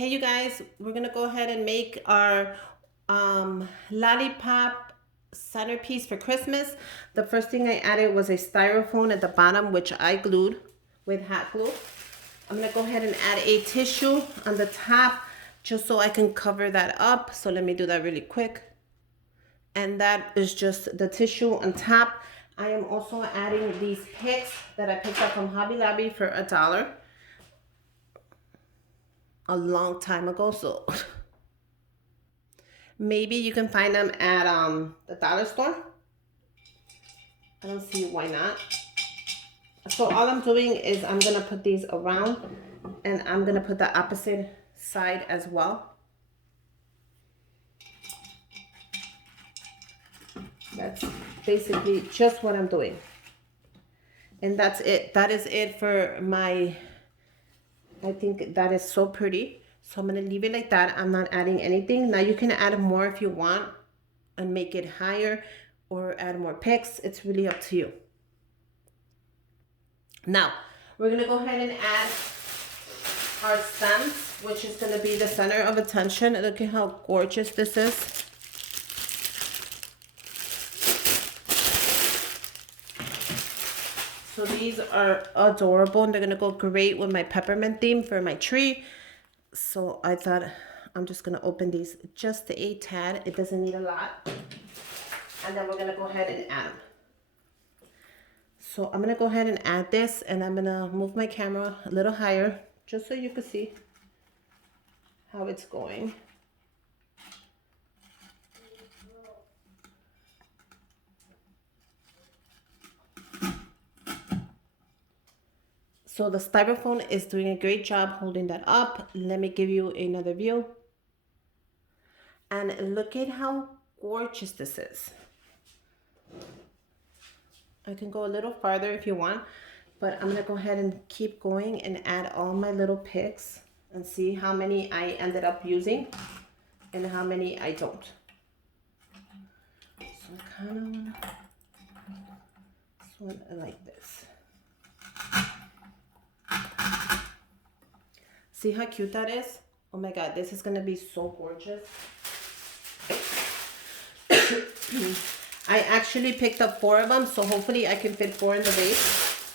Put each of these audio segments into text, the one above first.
Hey you guys, we're gonna go ahead and make our lollipop centerpiece for Christmas. The first thing I added was a styrofoam at the bottom, which I glued with hot glue. I'm gonna go ahead and add a tissue on the top just so I can cover that up. So let me do that really quick. And that is just the tissue on top. I am also adding these picks that I picked up from Hobby Lobby for $1 a long time ago. So maybe you can find them at the dollar store. I don't see why not. So all I'm doing is I'm gonna put these around and I'm gonna put the opposite side as well. That's basically just what I'm doing. And that's it. That is it for my, I think that is so pretty. So I'm gonna leave it like that. I'm not adding anything. Now you can add more if you want and make it higher or add more picks. It's really up to you. Now we're gonna go ahead and add our stems, which is gonna be the center of attention. Look at how gorgeous this is. So these are adorable and they're gonna go great with my peppermint theme for my tree. So I thought I'm just gonna open these just a tad. It doesn't need a lot. And then we're gonna go ahead and add them. So I'm gonna go ahead and add this and I'm gonna move my camera a little higher just so you can see how it's going. So the styrofoam is doing a great job holding that up. Let me give you another view. And look at how gorgeous this is. I can go a little farther if you want, but I'm gonna go ahead and keep going and add all my little picks and see how many I ended up using and how many I don't. So I kind of wanna, this one I like this. See how cute that is? Oh my God, this is gonna be so gorgeous. I actually picked up 4 of them, so hopefully I can fit 4 in the vase.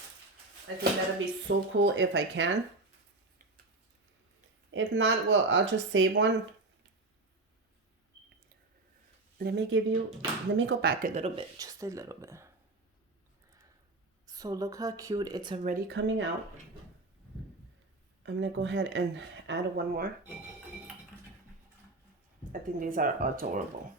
I think that'll be so cool if I can. If not, well, I'll just save one. Let me go back a little bit, just a little bit. So look how cute it's already coming out. I'm gonna go ahead and add one more. I think these are adorable.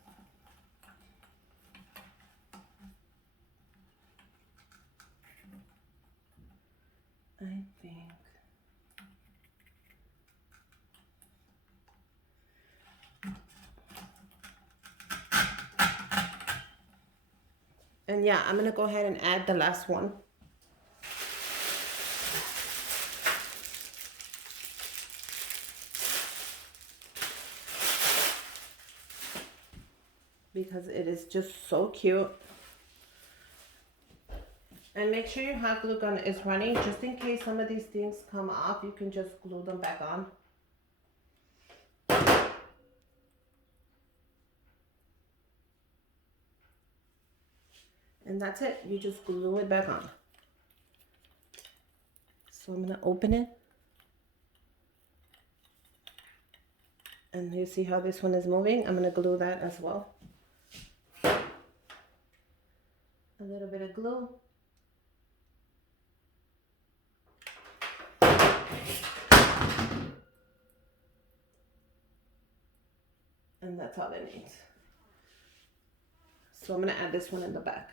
I think. And yeah, I'm gonna go ahead and add the last one. Because it is just so cute. And make sure your hot glue gun is running just in case some of these things come off. You can just glue them back on. And that's it. You just glue it back on. So I'm gonna open it. And you see how this one is moving? I'm gonna glue that as well. A little bit of glue. And that's all it needs. So I'm gonna add this one in the back.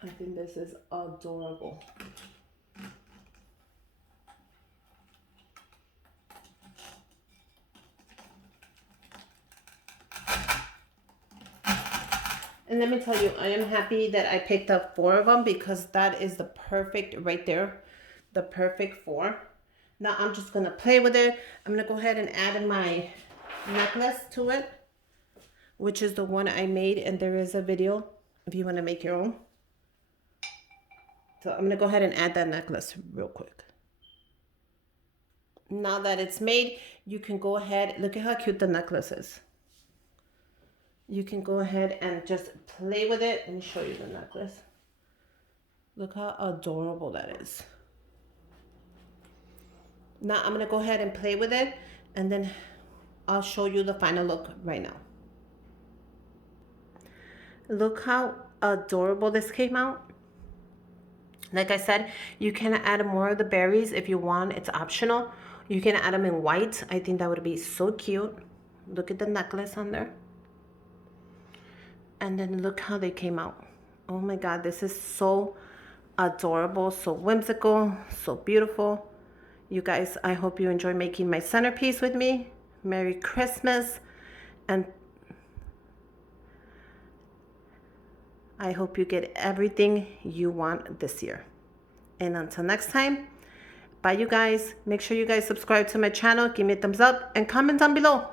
I think this is adorable. And let me tell you, I am happy that I picked up 4 of them because that is the perfect right there. The perfect 4. Now I'm just gonna play with it. I'm gonna go ahead and add my necklace to it, which is the one I made, and there is a video if you want to make your own. So I'm gonna go ahead and add that necklace real quick. Now that it's made, you can go ahead, look at how cute the necklace is. You can go ahead and just play with it. Let me show you the necklace. Look how adorable that is. Now I'm gonna go ahead and play with it, and then I'll show you the final look right now. Look how adorable this came out. Like I said, you can add more of the berries if you want. It's optional. You can add them in white. I think that would be so cute. Look at the necklace on there. And then look how they came out. Oh my God, this is so adorable, so whimsical, so beautiful. You guys, I hope you enjoy making my centerpiece with me. Merry Christmas, and I hope you get everything you want this year. And until next time, bye you guys. Make sure you guys subscribe to my channel, give me a thumbs up, and comment down below.